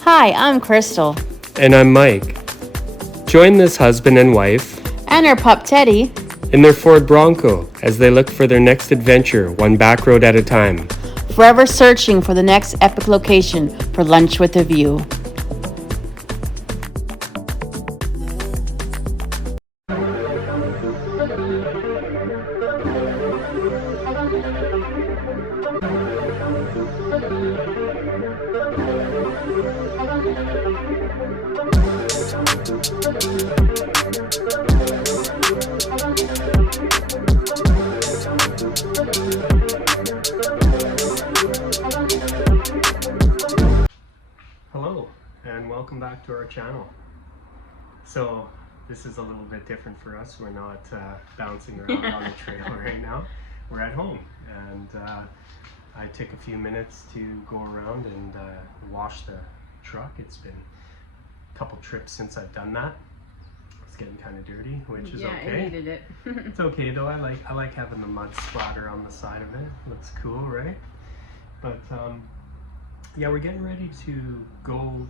Hi, I'm Crystal. And I'm Mike. Join this husband and wife And our pup Teddy. in their Ford Bronco as they look for their next adventure, one back road at a time. Forever searching for the next epic location for lunch with a view. Hello, and welcome back to our channel. So, this is a little bit different for us. We're not bouncing around on the trail right now. We're at home, and I took a few minutes to go around and wash the truck. It's been a couple trips since I've done that. It's getting kind of dirty, which is okay. Yeah, I needed it. It's okay though. I like having the mud splatter on the side of it. Looks cool, right? But yeah, we're getting ready to go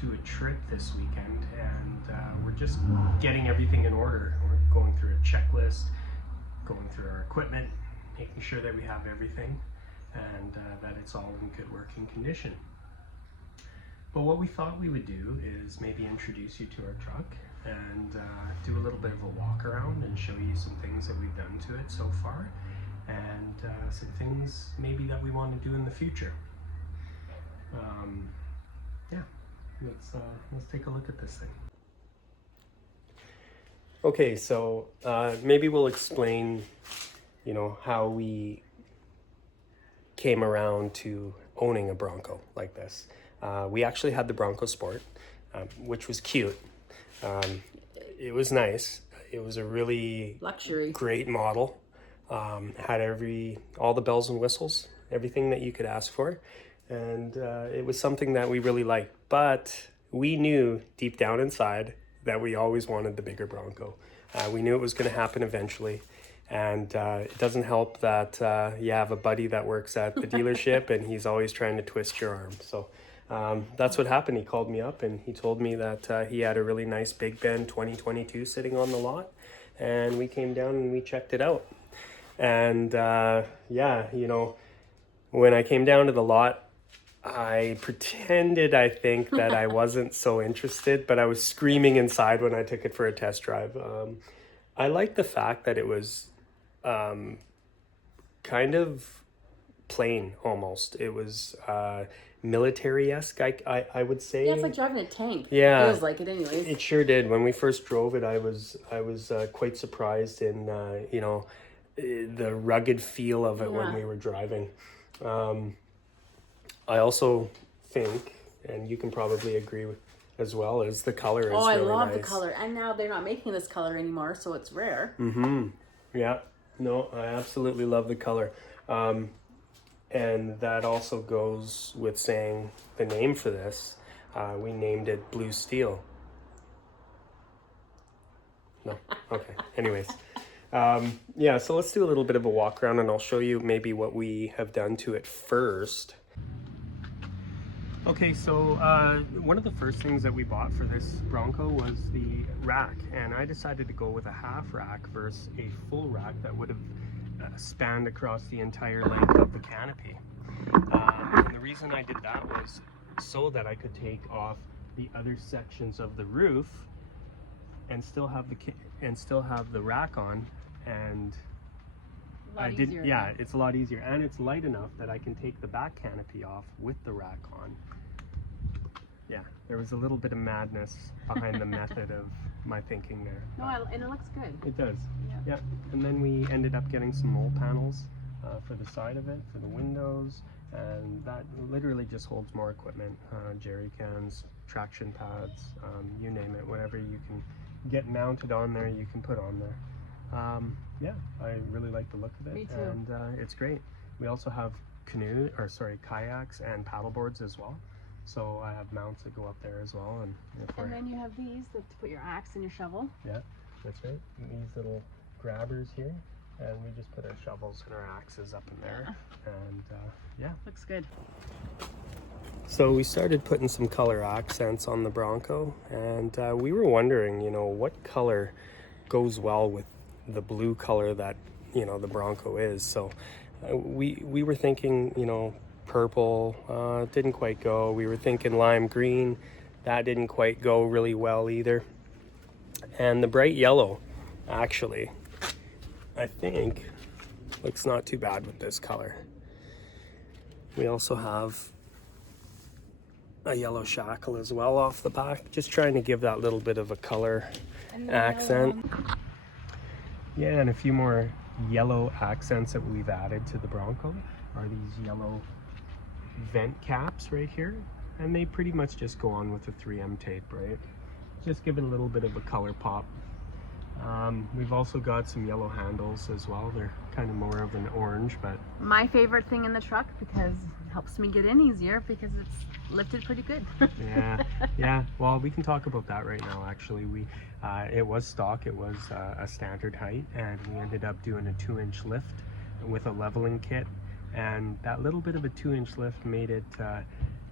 to a trip this weekend, and we're just getting everything in order. We're going through a checklist, going through our equipment, making sure that we have everything and that it's all in good working condition. But what we thought we would do is maybe introduce you to our truck and do a little bit of a walk around and show you some things that we've done to it so far, and some things maybe that we want to do in the future. Yeah, let's take a look at this thing. Okay, so maybe we'll explain, how we came around to owning a Bronco like this. We actually had the Bronco Sport, which was cute. It was nice. It was a really Luxury. great model. Had all the bells and whistles, everything that you could ask for. And it was something that we really liked. But we knew deep down inside that we always wanted the bigger Bronco. We knew it was going to happen eventually. And it doesn't help that you have a buddy that works at the dealership and he's always trying to twist your arm. So that's what happened. He called me up and he told me that he had a really nice Big Bend 2022 sitting on the lot. And we came down and we checked it out. And yeah, when I came down to the lot, I pretended, I think, that I wasn't so interested, but I was screaming inside when I took it for a test drive. I liked the fact that it was kind of plain almost. It was military-esque, I would say. Yeah, it's like driving a tank. Yeah. It feels like it anyways. It sure did. When we first drove it, I was quite surprised in the rugged feel of it when we were driving. I also think, and you can probably agree with as well, is the color is really nice. I love the color. And now they're not making this color anymore, so it's rare. Mm-hmm. Yeah. No, I absolutely love the color. And that also goes with saying the name for this. We named it Blue Steel. No? Okay. Anyways. Yeah, so let's do a little bit of a walk around and I'll show you maybe what we have done to it first. Okay, so one of the first things that we bought for this Bronco was the rack, and I decided to go with a half rack versus a full rack that would have spanned across the entire length of the canopy. And the reason I did that was so that I could take off the other sections of the roof and still have the rack on, and it's a lot easier, and it's light enough that I can take the back canopy off with the rack on. Yeah, there was a little bit of madness behind the method of my thinking there. No, and it looks good. It does. Yeah. And then we ended up getting some mole panels for the side of it, for the windows, and that literally just holds more equipment, jerry cans, traction pads, you name it, whatever you can get mounted on there, you can put on there. Yeah, I really like the look of it. Me too. And it's great. We also have kayaks and paddle boards as well. So I have mounts that go up there as well. And then you have these to put your axe and your shovel. Yeah, that's right. These little grabbers here. And we just put our shovels and our axes up in there. And yeah. Looks good. So we started putting some color accents on the Bronco, and we were wondering, what color goes well with the blue color that, the Bronco is. So we were thinking, purple, didn't quite go. We were thinking lime green, that didn't quite go really well either. And the bright yellow, actually, I think looks not too bad with this color. We also have a yellow shackle as well off the back, just trying to give that little bit of a color accent. Yeah, and a few more yellow accents that we've added to the Bronco are these yellow vent caps right here, and they pretty much just go on with the 3M tape, right? Just give it a little bit of a color pop. We've also got some yellow handles as well. They're kind of more of an orange, but My favorite thing in the truck because it helps me get in easier because it's lifted pretty good. yeah. Well, we can talk about that right now. Actually, it was stock. It was a standard height, and we ended up doing a 2-inch lift with a leveling kit, and that little bit of a 2-inch lift made it a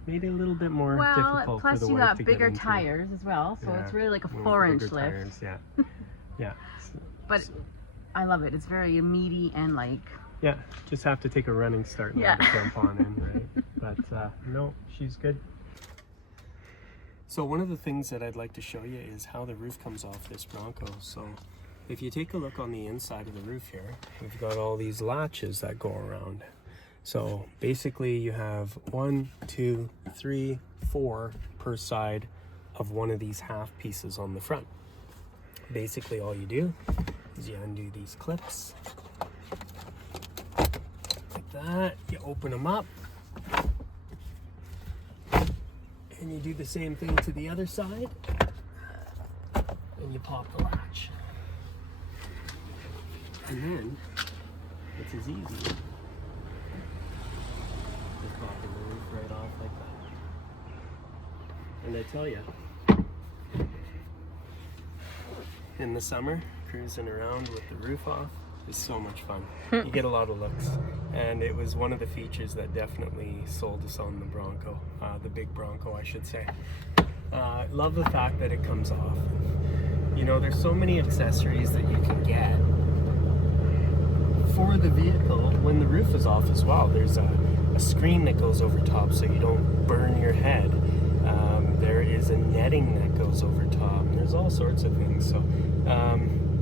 little bit more difficult for the wife to get into. Plus you got bigger tires as well, so it's really like a 4-inch lift. Tires, yeah. But I love it. It's very meaty and like... Yeah, just have to take a running start now to jump on in, right? But no, she's good. So one of the things that I'd like to show you is how the roof comes off this Bronco. So if you take a look on the inside of the roof here, we've got all these latches that go around. So basically you have 1, 2, 3, 4 per side of one of these half pieces on the front. Basically all you do is you undo these clips like that, you open them up, and you do the same thing to the other side, and you pop the latch, and then it's as easy as popping the roof right off like that. And I tell you, in the summer, cruising around with the roof off is so much fun. You get a lot of looks, and it was one of the features that definitely sold us on the Bronco, the big Bronco, I should say. Love the fact that it comes off. There's so many accessories that you can get for the vehicle when the roof is off as well. There's a screen that goes over top so you don't burn your head. There is a netting that goes over top. There's all sorts of things. So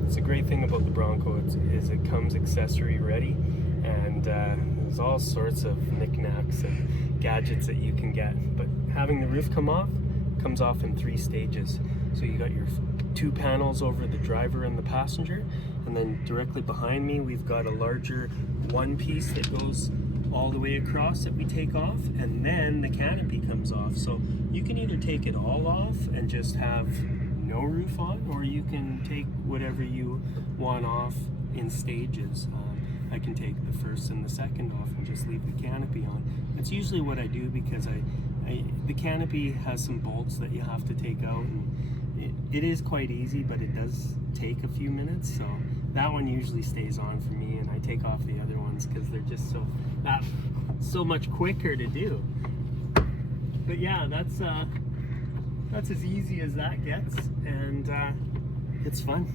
it's a great thing about the Bronco is it comes accessory ready, and there's all sorts of knickknacks and gadgets that you can get. But having the roof comes off in 3 stages. So you got your 2 panels over the driver and the passenger, and then directly behind me we've got a larger one piece that goes all the way across that we take off, and then the canopy comes off. So you can either take it all off and just have no roof on, or you can take whatever you want off in stages. I can take the first and the second off and just leave the canopy on. That's usually what I do because the canopy has some bolts that you have to take out, and it is quite easy, but it does take a few minutes. So that one usually stays on for me, and I take off the other ones because they're just so much quicker to do. But yeah, that's as easy as that gets, and it's fun.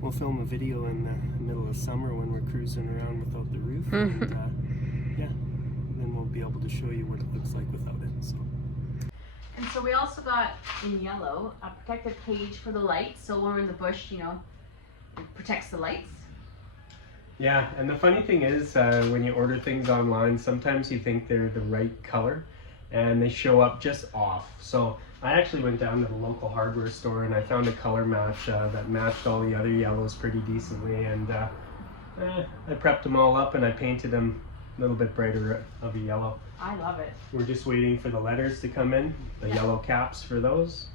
We'll film a video in the middle of summer when we're cruising around without the roof, and then we'll be able to show you what it looks like without it. So. And so we also got in yellow a protective cage for the lights, so when we're in the bush, it protects the lights. Yeah, and the funny thing is, when you order things online, sometimes you think they're the right color, and they show up just off. So I actually went down to the local hardware store and I found a color match that matched all the other yellows pretty decently, and I prepped them all up and I painted them a little bit brighter of a yellow. I love it. We're just waiting for the letters to come in, the yellow caps for those,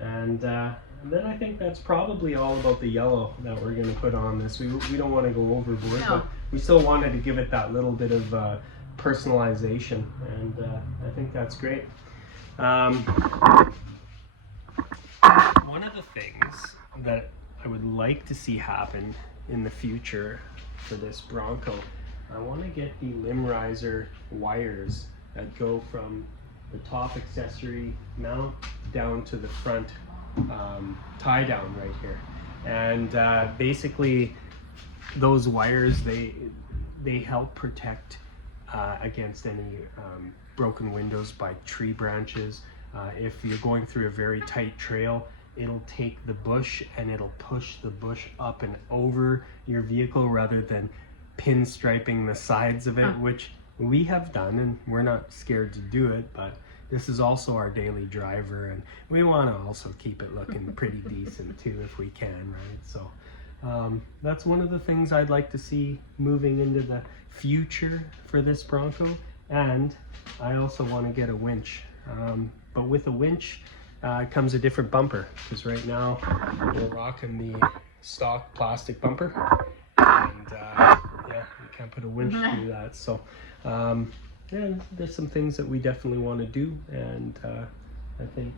and then I think that's probably all about the yellow that we're going to put on this. We don't want to go overboard, but we still wanted to give it that little bit of personalization, and I think that's great. One of the things that I would like to see happen in the future for this Bronco, I want to get the limb riser wires that go from the top accessory mount down to the front tie down right here. And basically those wires, they help protect against any broken windows by tree branches. If you're going through a very tight trail, it'll take the bush and it'll push the bush up and over your vehicle rather than pinstriping the sides of it, which we have done and we're not scared to do it, but this is also our daily driver and we want to also keep it looking pretty decent too if we can, right? So that's one of the things I'd like to see moving into the future for this Bronco. And I also want to get a winch, but with a winch comes a different bumper, because right now we're rocking the stock plastic bumper, and yeah, you can't put a winch through that. So yeah, there's some things that we definitely want to do, and I think,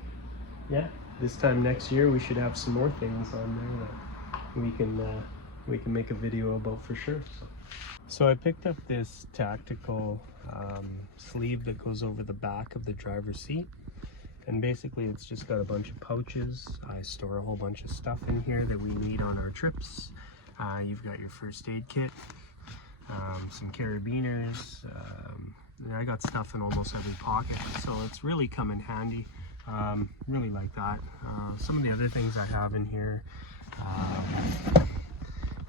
yeah, this time next year we should have some more things on there that we can make a video about for sure. So I picked up this tactical sleeve that goes over the back of the driver's seat, and basically it's just got a bunch of pouches. I store a whole bunch of stuff in here that we need on our trips. You've got your first aid kit, some carabiners, and I got stuff in almost every pocket, so it's really come in handy. Really like that. Some of the other things I have in here,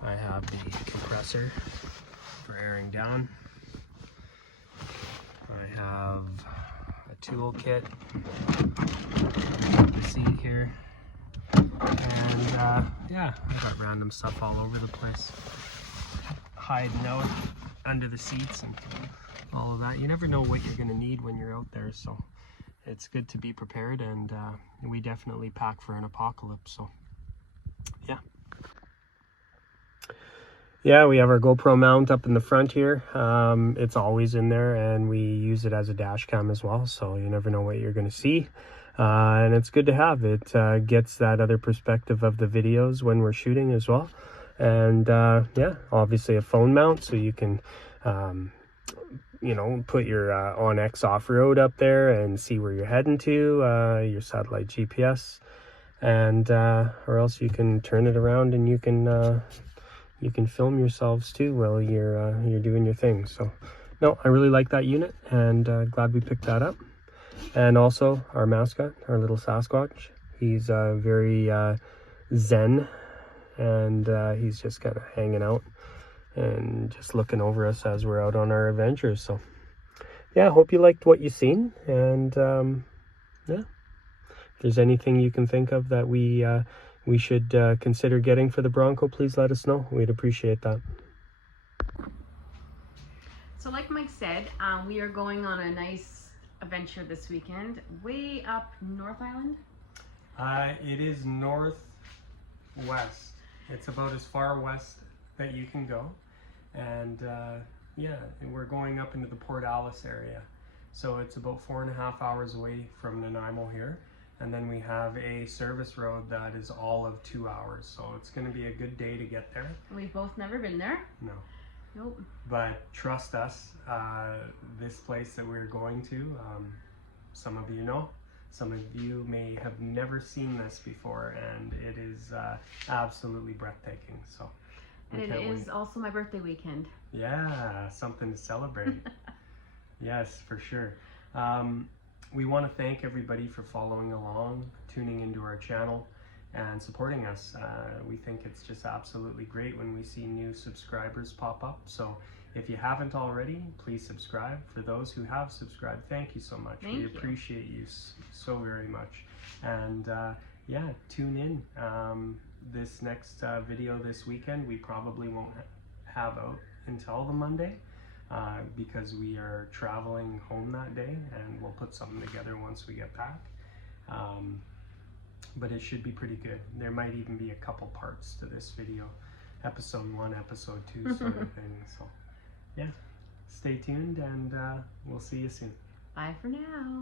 I have the compressor for airing down. I have a tool kit, the seat here, and yeah, I got random stuff all over the place, hiding out under the seats and all of that. You never know what you're going to need when you're out there, so it's good to be prepared, and we definitely pack for an apocalypse. So yeah. Yeah, we have our GoPro mount up in the front here. It's always in there, and we use it as a dash cam as well, so you never know what you're going to see. And it's good to have. It gets that other perspective of the videos when we're shooting as well. And yeah, obviously a phone mount, so you can you know, put your OnX off-road up there and see where you're heading to, your satellite GPS, and or else you can turn it around and you can film yourselves too while you're doing your thing. So no, I really like that unit, and glad we picked that up. And also our mascot, our little Sasquatch, he's very zen, and he's just kind of hanging out and just looking over us as we're out on our adventures. So yeah, I hope you liked what you've seen, and yeah, if there's anything you can think of that we should consider getting for the Bronco, please let us know. We'd appreciate that. So like Mike said, we are going on a nice adventure this weekend, way up North Island. It is northwest. It's about as far west that you can go, and yeah, and we're going up into the Port Alice area, so it's about 4.5 hours away from Nanaimo here, and then we have a service road that is all of 2 hours, so it's going to be a good day to get there. We've both never been there. No. Nope. But trust us, this place that we're going to, some of you know, some of you may have never seen this before, and it is absolutely breathtaking. So, and it is also my birthday weekend. Yeah, something to celebrate. Yes, for sure. We want to thank everybody for following along, tuning into our channel, and supporting us. We think it's just absolutely great when we see new subscribers pop up. So if you haven't already, please subscribe. For those who have subscribed, thank you so much. We appreciate you so very much. And yeah, tune in. This next video this weekend, we probably won't have out until the Monday, because we are traveling home that day, and we'll put something together once we get back. But it should be pretty good. There might even be a couple parts to this video, episode 1, episode 2 sort of thing. So yeah, stay tuned, and we'll see you soon. Bye for now.